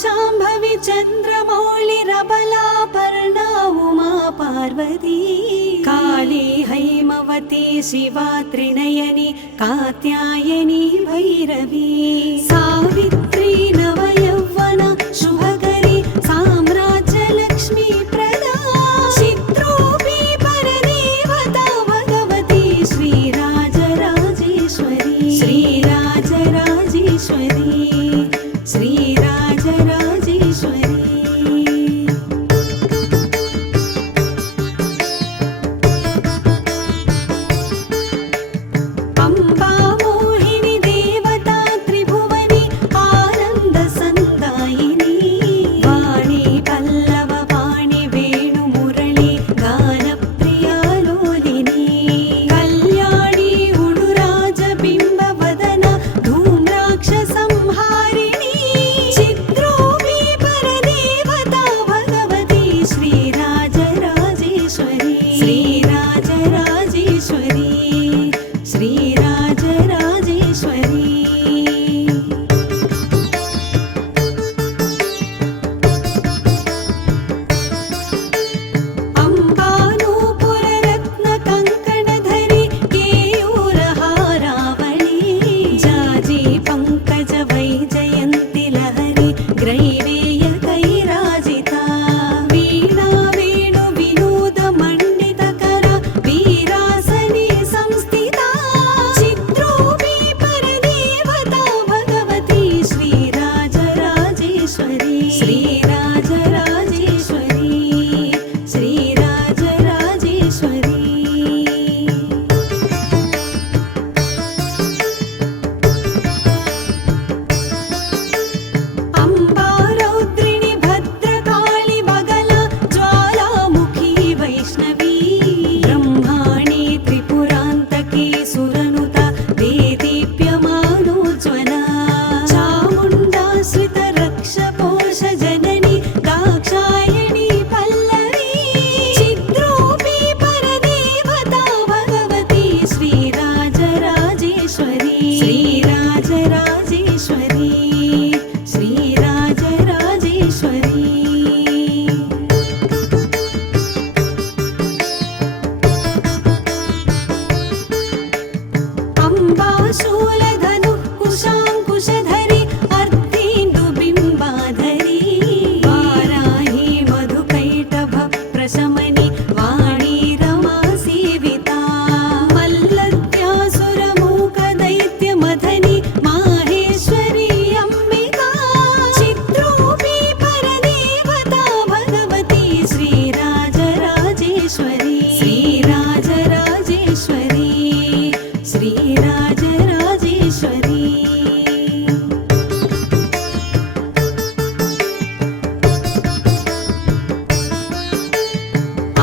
शाम्भवी चन्द्रमौळिरबलापर्णा उमा पार्वती काली हैमवती शिवा त्रिनयनी कात्यायनी भैरवी सावित्री नवयौवना शुभकरी साम्राज्यलक्ष्मी प्रदा चित्रूपी परदेवता भगवती श्रीराजराजेश्वरी श्रीराजराजेश्वरी श्रीराजराजेश्वरी अम्बा मोहिनी देवता त्रिभुवनी आनन्दसन्दायिनी वाणी पल्लव वाणी वेणुमुरळी गानप्रिया लोलिनी कल्याणी उडुराजबिम्बवदन धूम्राक्षसंहारिणी चित्रूपी परदेवता भगवती श्रीराजराजेश्वरी श्रीराजराजेश्वरी श्रीराजराजेश्वरी अम्बानूपुररत्नकङ्कणधरी केयूरहारावळी जाजी पङ्कज वैजयन्ति लहरी ग्रैवेयकैराजिता वीणा वेणु विनोद मण्डितकर वीरासने संस्थिता चित्रूपी परदेवता भगवती श्रीराजराजेश्वरी श्रीराजराजेश्वरी श्रीराजराजेश्वरी अम्बा रौद्रिणी भद्रकाली बगला ज्वालामुखी वैष्णवी ब्रह्माणी त्रिपुरान्तकी सुरनुता देदीप्यमानोज्ज्वला चामुण्डाश्रितरक्षपोषजननी दाक्षायणी पल्लवी चित्रूपी परदेवता भगवती श्रीराजराजेश्वरी श्रीराजराजेश्वरी श्रीराजराजेश्वरी अम्बा शूलधनुः कुशाङ्कुशधरी अर्धेन्दुबिम्बाधरी वाराही मधुकैटभ प्रशमनि वाणी रमा सेविता मल्लद्यासुरमूकदैत्यमथनि माहेश्वरी अम्बिका चित्रूपी परदेवता भगवती श्रीराजराजेश्वरी श्रीराजराजेश्वरी श्रीराजराजेश्वरी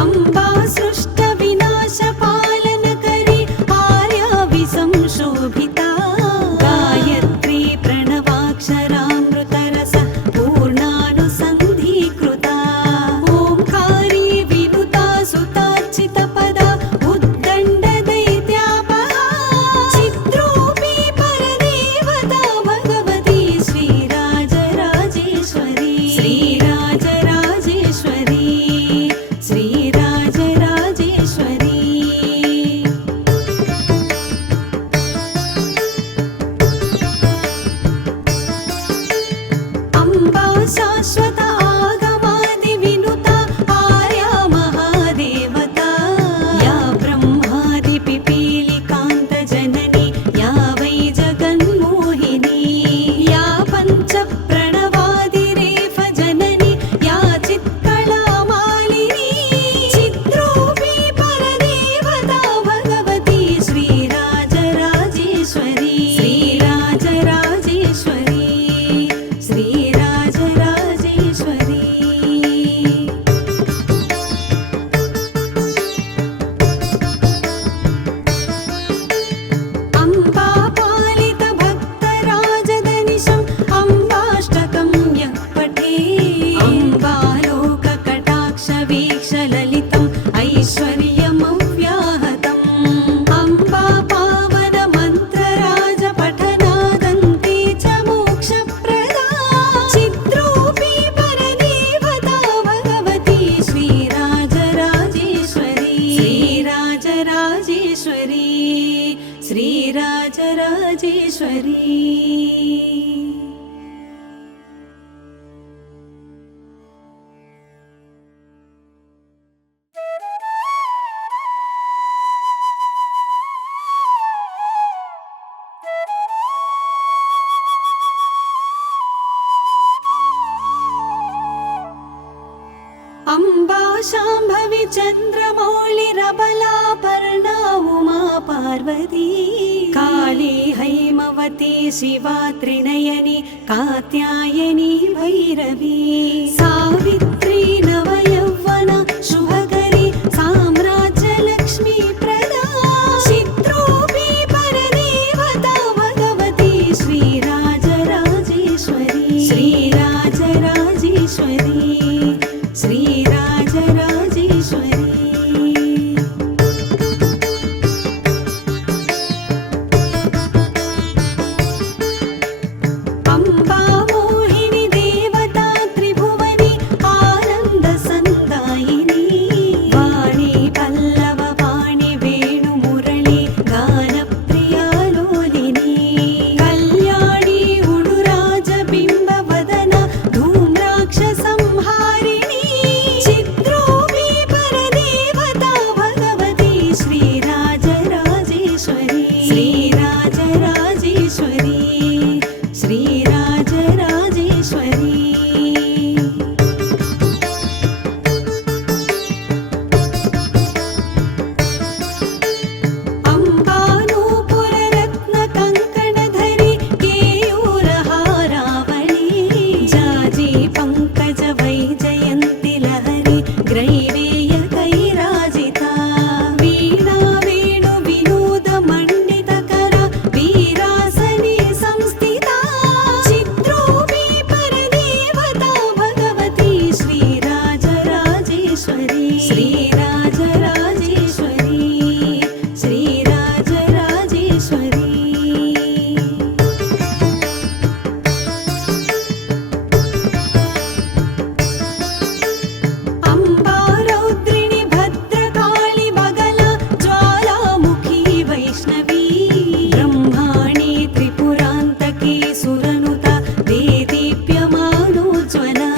अम्बा सृष्टविनाशपालनकरी आर्या विसंशोभिता गायत्री प्रणवाक्षरामृतरस पूर्णानुसन्धीकृता ओंकारी विनुता सुतार्चितपदा उद्दण्डदैत्यापहा चित्रूपी परदेवता भगवती श्रीराजराजेश्वरी श्रीराजराजेश्वरी श्रीराजराजेश्वरी अम्बा शाश्वत आगमादिविनुता आर्या महादेवता या ब्रह्मादिपिपीलिकान्तजननी या वै जगन्मोहिनी या पञ्चप्रणवादिरेफजननी या चित्कलामालिनी चित्रूपी परदेवता भगवती श्रीराजराजेश्वरी श्रीराजराजेश्वरी श्रीराजराजेश्वरी शाम्भवी चन्द्रमौळिरबलापर्णा उमा पार्वती काली हैमवती शिवा त्रिनयनी कात्यायनी भैरवी सावित्री नवयौवना शुभकरी साम्राज्यलक्ष्मी प्रदा चित्रोऽपि परदेवता भगवती श्रीराजराजेश्वरी श्रीराजराजेश्वरी श्रीराजराजेश्वरी अम्बा मोहिनी देवता त्रिभुवनी आनन्दसन्दायिनी वाणी पल्लव वाणी वेणुमुरळी गानप्रिया लोलिनी कल्याणी उडुराजबिम्बवदना धूम्राक्षसंहारिणी चित्रोऽपि परदेवता भगवती श्रीराजराजेश्वरी श्रीराजराजेश्वरी श्रीराजराजेश्वरी अम्बानूपुररत्नकङ्कणधरी केयूरहारावळी जाजी पङ्कज वैजयन्ति लहरी ग्रैवेयकैराजिता वीणा वेणु विनोदमण्डितकरा वीरासने संस्थिता चित्रोऽपि परदेवता भगवती श्रीराजराजेश्वरी श्रीराजराजेश्वरी श्रीराजराजेश्वरी अम्बा रौद्रिणी भद्रकाली बगला ज्वालामुखी वैष्णवी ब्रह्माणी त्रिपुरान्तकी सुरनुता देदीप्यमानोज्ज्वला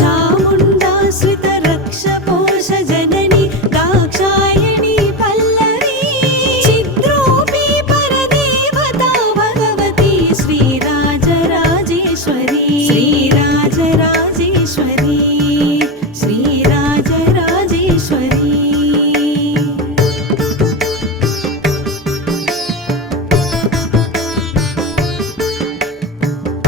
चामुण्डाश्रितरक्षपोष जननी दाक्षायणी पल्लवी चित्रोऽपि परदेवता भगवती श्रीराजराजेश्वरी श्रीराजराजेश्वरी श्रीराजराजेश्वरी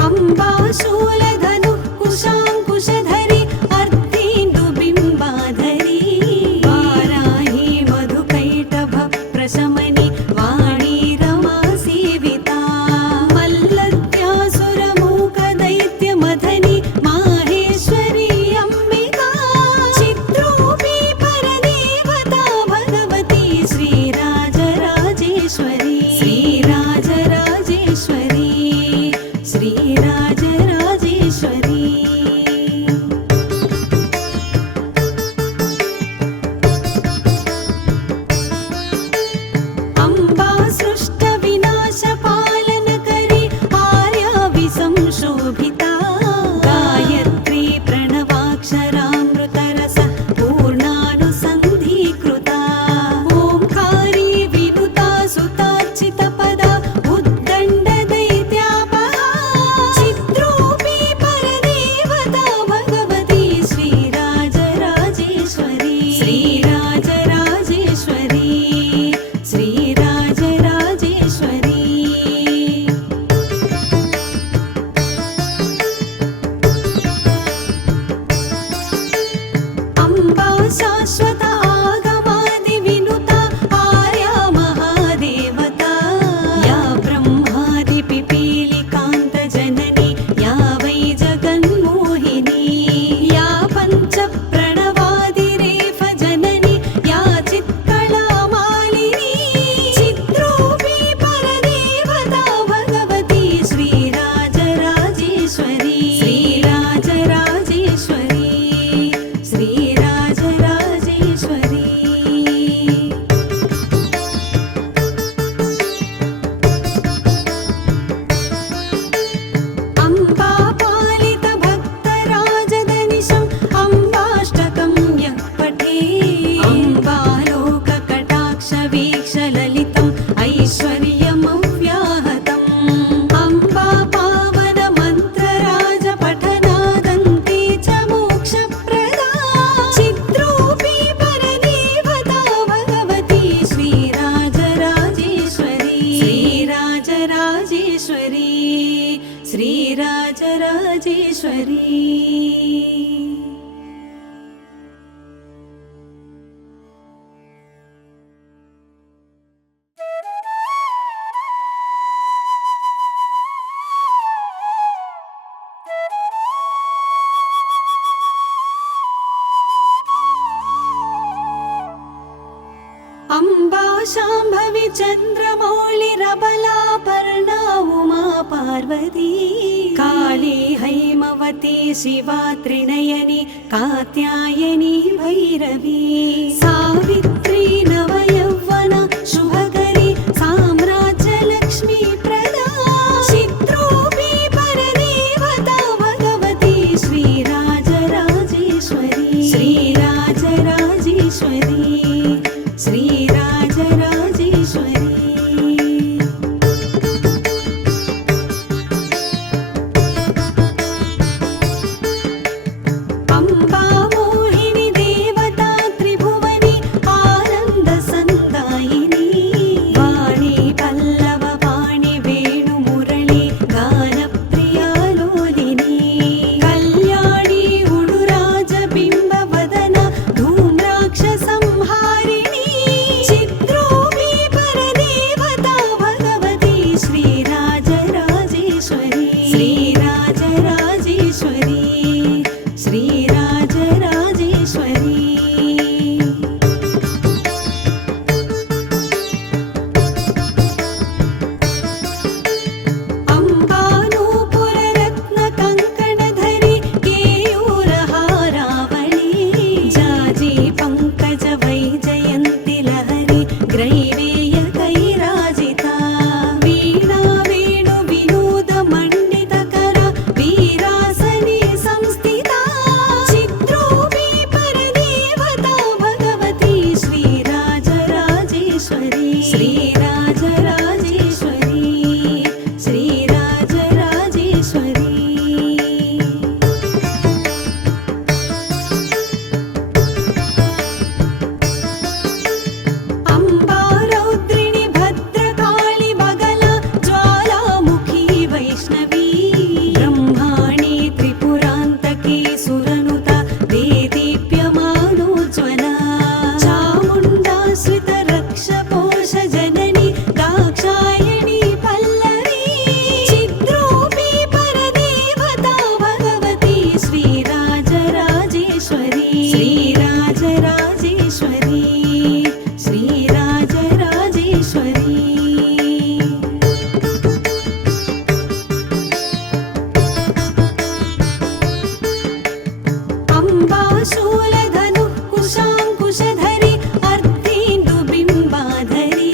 अम्बा शूलधनुः कुशाङ्कुशधरी अर्धेन्दुबिम्बाधरी वाराही मधुकैटभ प्रशमनि वाणी रमा सेविता मल्लत्यासुरमूकदैत्यमथनि माहेश्वरी अम्बे शाम्भवी चन्द्रमौळिरबलापर्णा उमा पार्वती काली हैमवती शिवा त्रिनयनी कात्यायनी भैरवी सावित्री नवयौवन शुभकरी साम्राज्यलक्ष्मी प्रदा चित्रूपी परदेवता भगवती श्रीराजराजेश्वरी श्रीराजराजेश्वरी श्रीराजराजेश्वरी अम्बा मोहिनी देवता त्रिभुवनी आनन्दसन्दायिनी वाणी पल्लव वाणी वेणुमुरळी गानप्रिया लोलिनी कल्याणी उडुराजबिम्बवदन धूम्राक्षसंहारिणी चित्रूपी परदेवता भगवती श्रीराजराजेश्वरी श्रीराजराजेश्वरी श्रीराजराजेश्वरी अम्बानूपुररत्नकङ्कणधरी केयूरहारावळी जाजी पङ्कज वैजयन्ति लहरी ग्रैवेयकैराजिता वीणा वेणु विनोद मण्डितकर वीरासने संस्थिता चित्रूपी परदेवता भगवती श्रीराजराजेश्वरी श्रीराजराजेश्वरी श्रीराजराजेश्वरी अम्बा रौद्रिणी भद्रकाळी बगला ज्वालामुखी वैष्णवी ब्रह्माणी त्रिपुरान्तकी सुरनुता देदीप्यमानोज्ज्वला चामुण्डाश्रितरक्षपोष जननी दाक्षायणी पल्लवी चिद्रूपी परदेवता भगवती श्रीराजराजेश्वरी श्रीराजराजेश्वरी श्रीराजराजेश्वरी अम्बा शूलधनुः कुशाङ्कुशधरी अर्धेन्दुबिम्बाधरी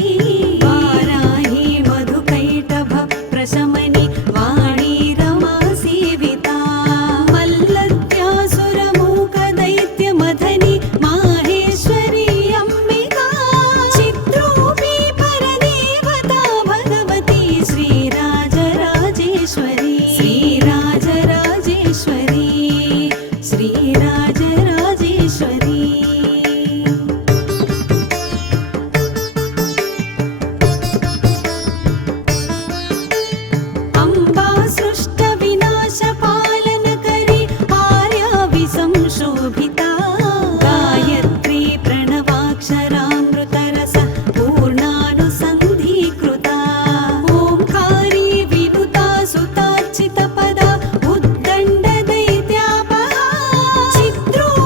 वाराही मधुकैटभ प्रशमनि वाणी रमा सेविता मल्लत्यासुरमूकदैत्यमथनि माहेश्वरी अम्बिका चित्रूपी परदेवता भगवती श्रीराजराजेश्वरी श्रीराजराजेश्वरी श्रीराजराजेश्वरी अम्बा सृष्टविनाशपालनकरी आर्याविसंशोभिता गायत्री प्रणवाक्षरामृतरस पूर्णानुसन्धीकृता ओंकारी विनुता सुतार्चितपदा उद्दण्डदैत्यापहा चित्रूपी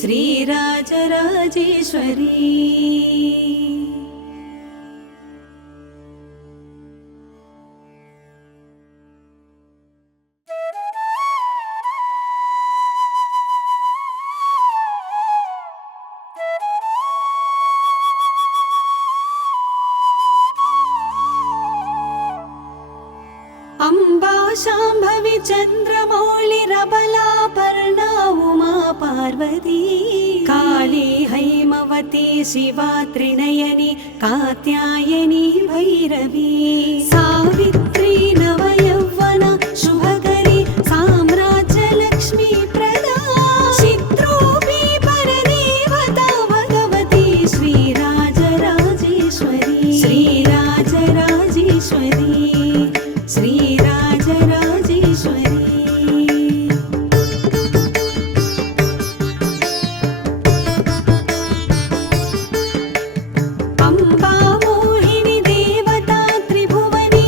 श्रीराजराजेश्वरी अम्बा शाम्भवी चन्द्रमौळिरबलापर्णा उमा पार्वती काली हैमवती शिवा त्रिनयनी कात्यायनी भैरवी सावित्री नवयौवना शुभकरी साम्राज्यलक्ष्मी प्रदा चित्रूपी परदेवता भगवती श्रीराजराजेश्वरी श्रीराजराजेश्वरी श्रीराजराजेश्वरी अम्बा मोहिनी देवता त्रिभुवनी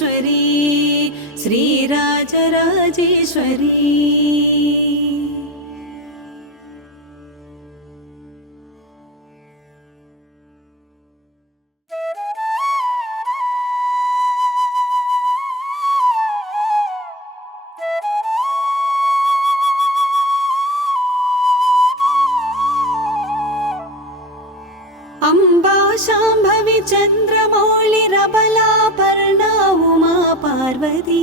राजराजेश्वरी श्रीराजराजेश्वरी अम्बा शाम्भवी चन्द्रमौळिरबलापर्णा उमा पार्वती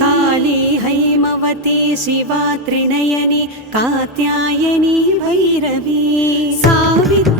काली हैमवती शिवा त्रिनयनी कात्यायनी भैरवी सावित्री